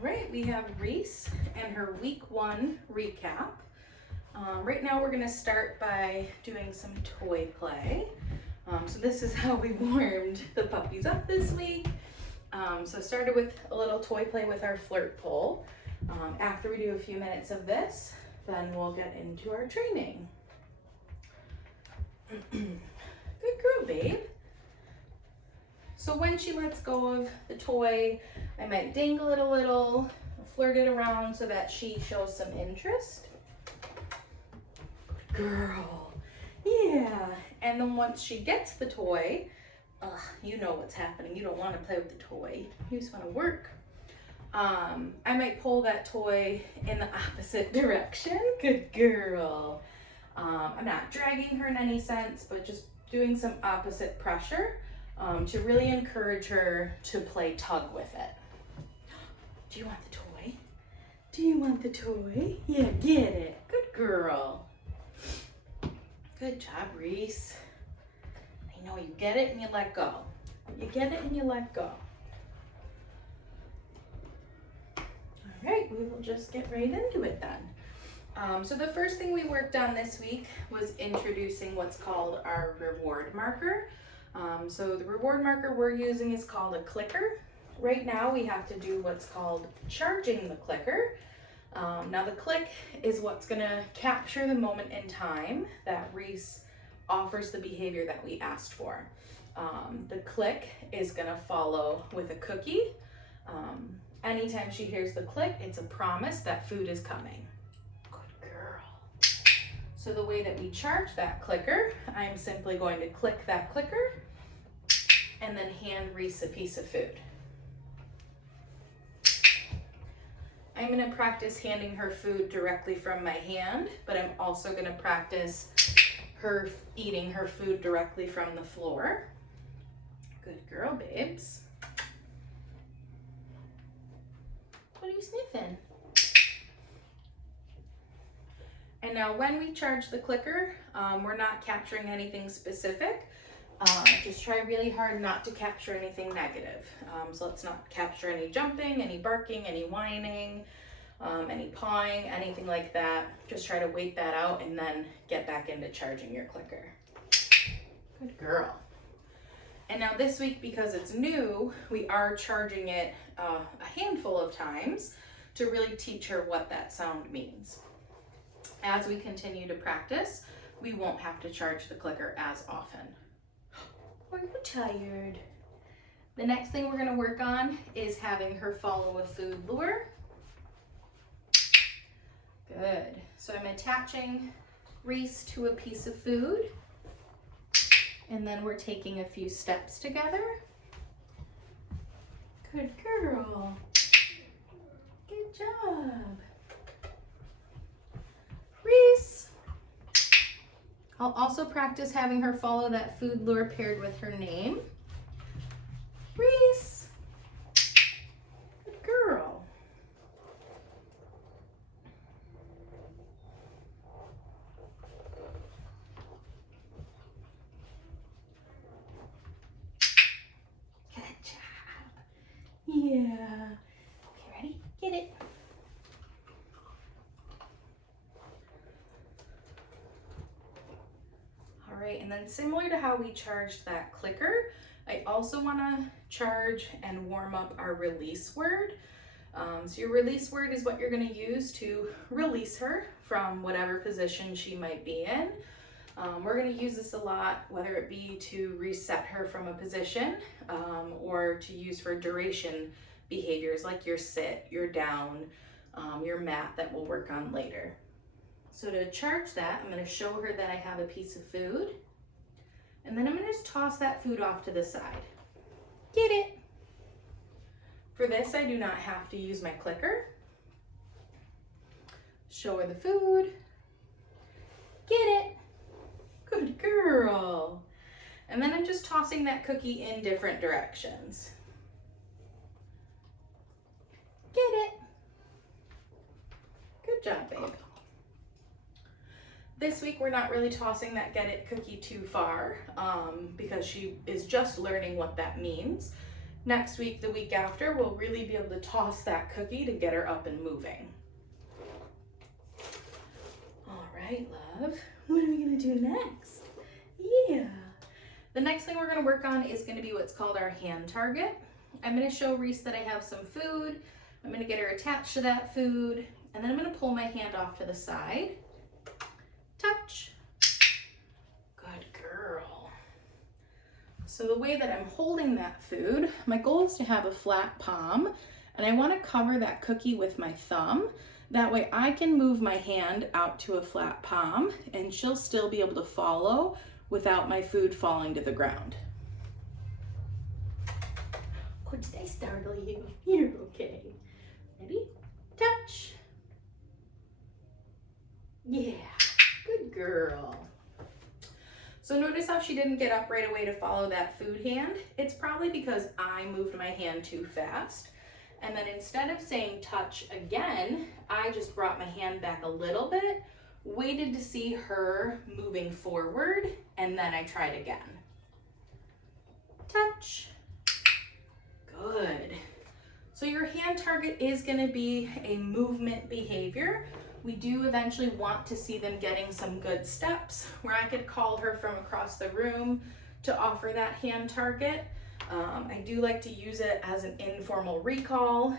right, we have Reese and her week 1 recap. Right now we're going to start by doing some toy play. So this is how we warmed the puppies up this week. So started with a little toy play with our flirt pole. After we do a few minutes of this, then we'll get into our training. Good girl, babe. So when she lets go of the toy, I might dangle it a little, flirt it around so that she shows some interest. Good girl. Yeah. And then once she gets the toy, you know what's happening. You don't want to play with the toy. You just want to work. I might pull that toy in the opposite direction. Good girl. I'm not dragging her in any sense, but just doing some opposite pressure to really encourage her to play tug with it. Do you want the toy? Do you want the toy? Yeah, get it. Good girl. Good job, Reese. I know you get it and you let go. You get it and you let go. All right, we will just get right into it then. So the first thing we worked on this week was introducing what's called our reward marker. So the reward marker we're using is called a clicker. Right now we have to do what's called charging the clicker. Now the click is what's gonna capture the moment in time that Reese offers the behavior that we asked for. The click is gonna follow with a cookie. Anytime she hears the click, it's a promise that food is coming. Good girl. So the way that we charge that clicker, I'm simply going to click that clicker and then hand Reese a piece of food. I'm going to practice handing her food directly from my hand, but I'm also going to practice her eating her food directly from the floor. Good girl, babes. What are you sniffing? And now when we charge the clicker, we're not capturing anything specific. Just try really hard not to capture anything negative. So let's not capture any jumping, any barking, any whining, any pawing, anything like that. Just try to wait that out and then get back into charging your clicker. Good girl. And now this week, because it's new, we are charging it a handful of times to really teach her what that sound means. As we continue to practice, we won't have to charge the clicker as often. Are you tired? The next thing we're going to work on is having her follow a food lure. Good. So I'm attaching Reese to a piece of food, and then we're taking a few steps together. Good girl. Good job. Reese. I'll also practice having her follow that food lure paired with her name. Reese. Good girl. Good job. Yeah. Okay, ready? Get it. Right, and then similar to how we charged that clicker, I also want to charge and warm up our release word. So your release word is what you're going to use to release her from whatever position she might be in. We're going to use this a lot, whether it be to reset her from a position or to use for duration behaviors like your sit, your down, your mat that we'll work on later. So to charge that, I'm going to show her that I have a piece of food, and then I'm going to just toss that food off to the side. Get it? For this, I do not have to use my clicker. Show her the food. Get it? Good girl. And then I'm just tossing that cookie in different directions. Get it? Good job, babe. This week, we're not really tossing that get it cookie too far because she is just learning what that means. Next week, the week after, we'll really be able to toss that cookie to get her up and moving. All right, love. What are we gonna do next? Yeah. The next thing we're gonna work on is gonna be what's called our hand target. I'm gonna show Reese that I have some food. I'm gonna get her attached to that food, and then I'm gonna pull my hand off to the side. Touch. Good girl. So the way that I'm holding that food, my goal is to have a flat palm, and I wanna cover that cookie with my thumb. That way I can move my hand out to a flat palm, and she'll still be able to follow without my food falling to the ground. Oh, did I startle you? You're okay. Ready? Touch. Yeah, good girl. So notice how she didn't get up right away to follow that food hand? It's probably because I moved my hand too fast. And then instead of saying touch again, I just brought my hand back a little bit, waited to see her moving forward, and then I tried again. Touch. Good. So your hand target is going to be a movement behavior. We do eventually want to see them getting some good steps where I could call her from across the room to offer that hand target. I do like to use it as an informal recall.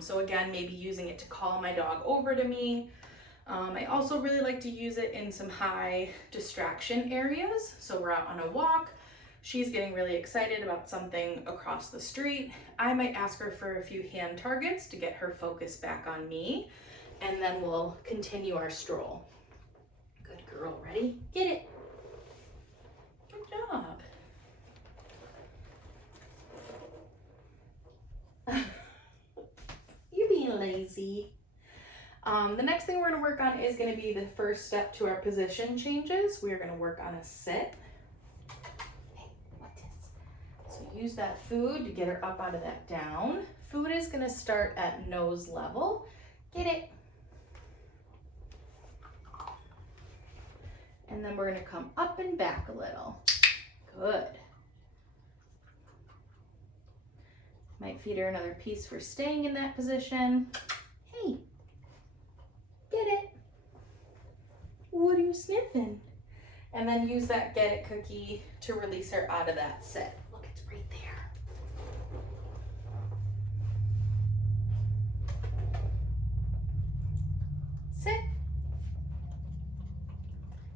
So again, maybe using it to call my dog over to me. I also really like to use it in some high distraction areas. So we're out on a walk. She's getting really excited about something across the street. I might ask her for a few hand targets to get her focus back on me, and then we'll continue our stroll. Good girl, ready? Get it. Good job. You're being lazy. The next thing we're going to work on is going to be the first step to our position changes. We are going to work on a sit. Hey, what is? So use that food to get her up out of that down. Food is going to start at nose level. Get it. And then we're going to come up and back a little. Good. Might feed her another piece for staying in that position. Hey, get it. What are you sniffing? And then use that get it cookie to release her out of that sit. Look, it's right there. Sit.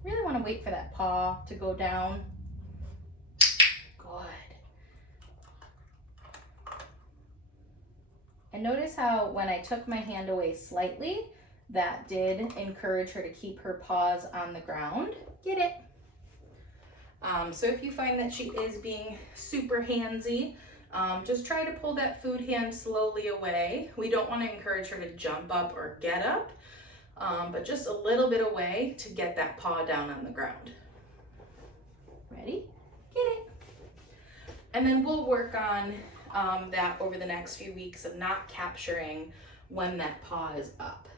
Really want to wait for that paw to go down. Good. And notice how when I took my hand away slightly, that did encourage her to keep her paws on the ground. Get it? So if you find that she is being super handsy, just try to pull that food hand slowly away. We don't want to encourage her to jump up or get up, but just a little bit away to get that paw down on the ground. Ready? Get it? And then we'll work on that over the next few weeks of not capturing when that paw is up.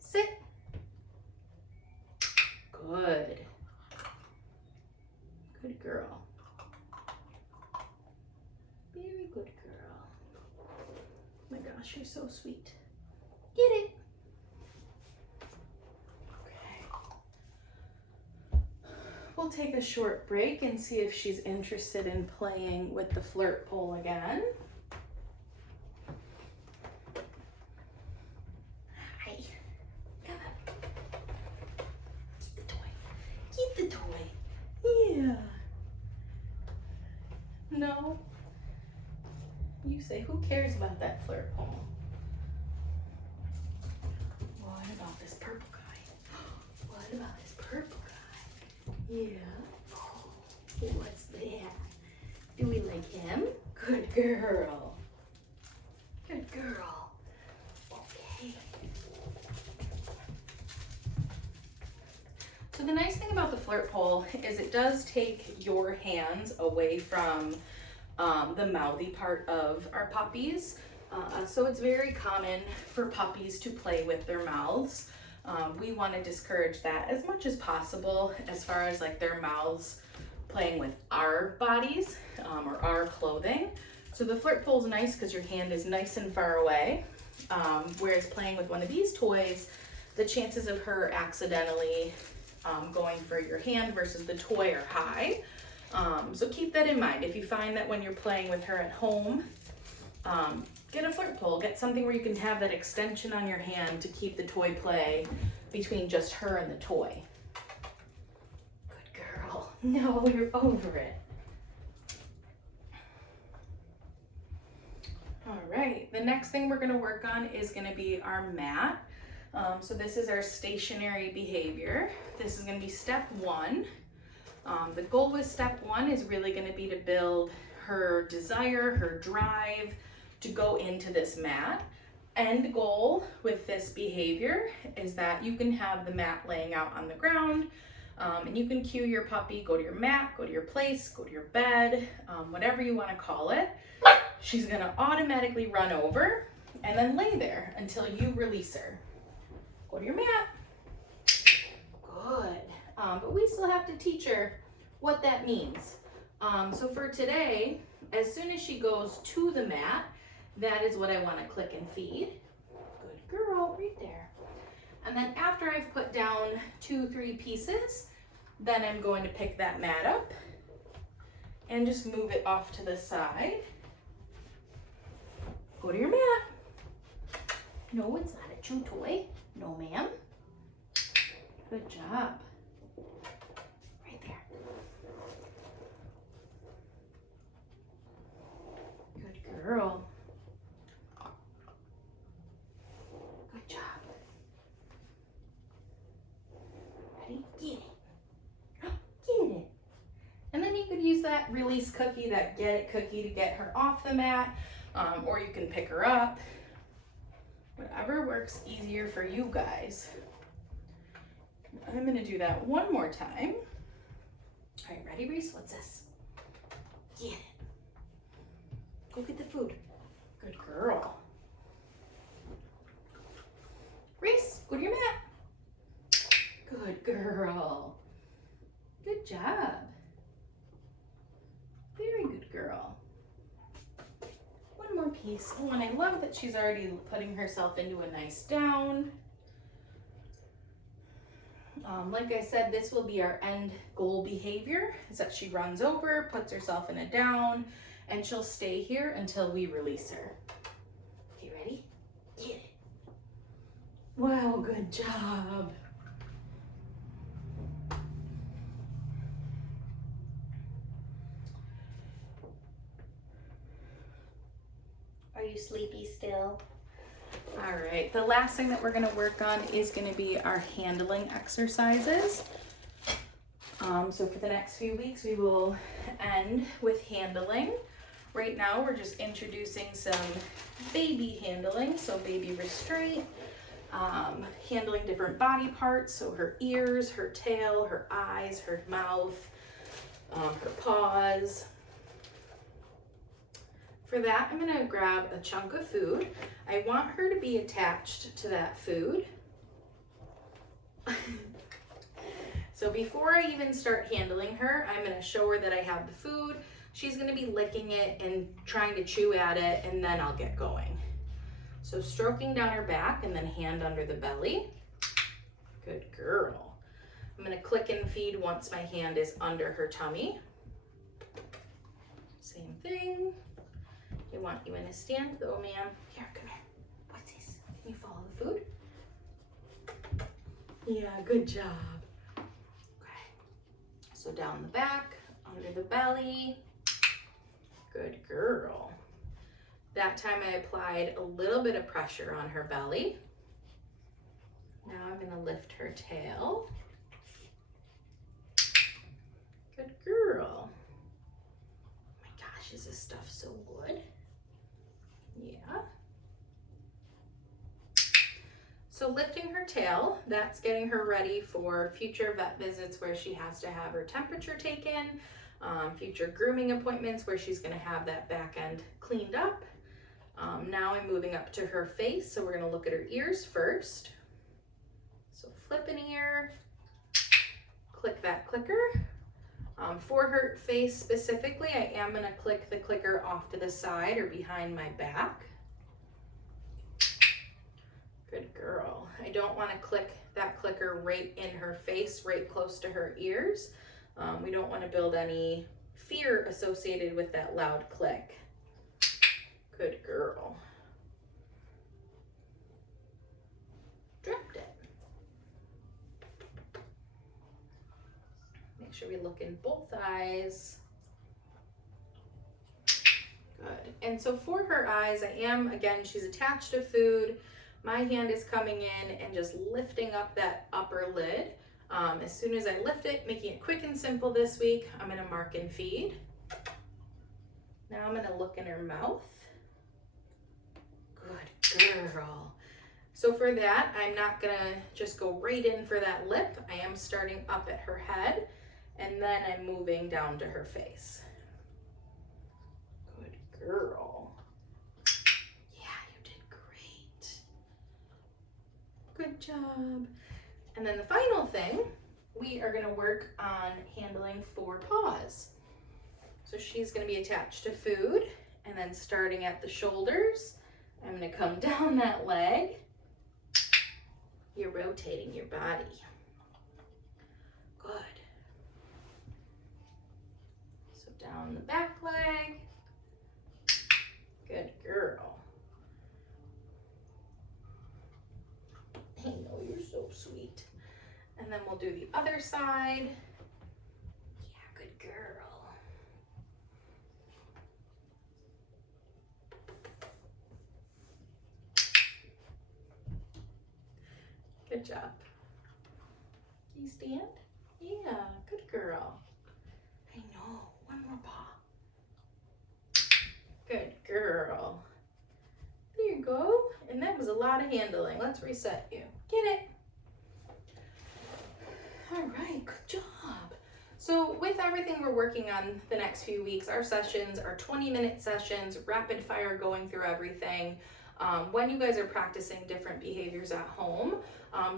Sit. Good. Good girl. Very good girl. Oh my gosh, you're so sweet. Get it. We'll take a short break and see if she's interested in playing with the flirt pole again. Hi. Come on. Get the toy. Get the toy. Yeah. No. You say, who cares about that flirt pole? What about this purple guy? What about this purple guy? Yeah. Oh, what's that? Do we like him? Good girl. Good girl. Okay. So the nice thing about the flirt pole is it does take your hands away from the mouthy part of our puppies. So it's very common for puppies to play with their mouths. We want to discourage that as much as possible as far as like their mouths playing with our bodies or our clothing. So the flirt pole is nice because your hand is nice and far away. Whereas playing with one of these toys, the chances of her accidentally going for your hand versus the toy are high. So keep that in mind. If you find that when you're playing with her at home, get a flirt pole, get something where you can have that extension on your hand to keep the toy play between just her and the toy. Good girl. No, you're over it. All right, the next thing we're gonna work on is gonna be our mat. So this is our stationary behavior. This is gonna be step one. The goal with step one is really gonna be to build her desire, her drive to go into this mat. End goal with this behavior is that you can have the mat laying out on the ground, and you can cue your puppy, go to your mat, go to your place, go to your bed, whatever you wanna call it. She's gonna automatically run over and then lay there until you release her. Go to your mat. Good. But we still have to teach her what that means. So for today, as soon as she goes to the mat, that is what I want to click and feed. Good girl, right there. And then after I've put down 2-3 pieces, then I'm going to pick that mat up and just move it off to the side. Go to your mat. No, it's not a chew toy. No, ma'am. Good job. Right there. Good girl. Good job. Ready? Get it. Get it. And then you could use that release cookie, that get it cookie to get her off the mat, or you can pick her up. Whatever works easier for you guys. I'm gonna do that one more time. All right, ready, Reese? What's this? Get it. Go get the food. Good girl. Reese, go to your mat. Good girl. Good job. Very good girl. One more piece. Oh, and I love that she's already putting herself into a nice down. Like I said, this will be our end goal behavior, is that she runs over, puts herself in a down, and she'll stay here until we release her. Okay, ready? Get it. Wow, good job. Are you sleepy still? All right, the last thing that we're gonna work on is gonna be our handling exercises. So for the next few weeks, we will end with handling. Right now, we're just introducing some baby handling, so baby restraint, handling different body parts, so her ears, her tail, her eyes, her mouth, her paws. For that, I'm gonna grab a chunk of food. I want her to be attached to that food. So before I even start handling her, I'm gonna show her that I have the food. She's gonna be licking it and trying to chew at it, and then I'll get going. So stroking down her back and then hand under the belly. Good girl. I'm gonna click and feed once my hand is under her tummy. Same thing. I want you in a stand though, ma'am. Here, come here. What's this? Can you follow the food? Yeah, good job. Okay. So down the back, under the belly. Good girl. That time I applied a little bit of pressure on her belly. Now I'm gonna lift her tail. Good girl. Oh my gosh, is this stuff so good? Yeah. So lifting her tail, that's getting her ready for future vet visits where she has to have her temperature taken, future grooming appointments where she's gonna have that back end cleaned up. Now I'm moving up to her face, so we're gonna look at her ears first. So flip an ear, click that clicker, For her face specifically, I am gonna click the clicker off to the side or behind my back. Good girl. I don't wanna click that clicker right in her face, right close to her ears. We don't wanna build any fear associated with that loud click. Good girl. Dropped it. Make sure we look in both eyes. Good. And so for her eyes, again, she's attached to food. My hand is coming in and just lifting up that upper lid. As soon as I lift it, making it quick and simple this week, I'm gonna mark and feed. Now I'm gonna look in her mouth. Good girl. So for that, I'm not gonna just go right in for that lip. I am starting up at her head, and then I'm moving down to her face. Good girl. Yeah, you did great. Good job. And then the final thing, we are gonna work on handling 4 paws. So she's gonna be attached to food, and then starting at the shoulders, I'm gonna come down that leg. You're rotating your body. Good. So down the back leg. Good girl. I know, you're so sweet. And then we'll do the other side. Yeah, good girl. Good job. Can you stand? Yeah, good girl. I know, one more paw. Good girl. There you go. And that was a lot of handling. Let's reset you. Get it? All right, good job. So with everything we're working on the next few weeks, our sessions are 20-minute sessions, rapid fire going through everything. When you guys are practicing different behaviors at home,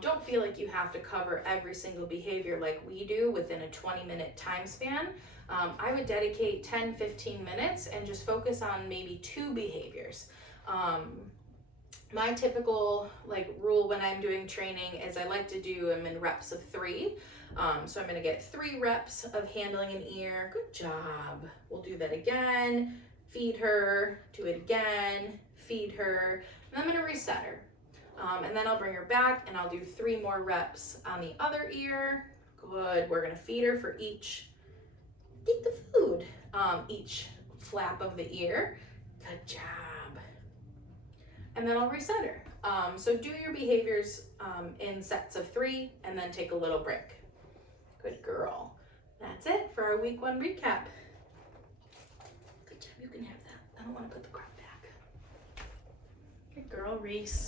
don't feel like you have to cover every single behavior like we do within a 20-minute time span. I would dedicate 10-15 minutes and just focus on maybe 2 behaviors. My typical rule when I'm doing training is I like to do them in reps of 3. So I'm gonna get 3 reps of handling an ear. Good job. We'll do that again. Feed her, do it again, feed her, and I'm gonna reset her. And then I'll bring her back and I'll do 3 more reps on the other ear. Good, we're gonna feed her for each, take the food, each flap of the ear. Good job. And then I'll reset her. So do your behaviors in sets of 3 and then take a little break. Good girl. That's it for our week 1 recap. Good job, you can have that. I don't wanna put the crap back. Good girl, Reese.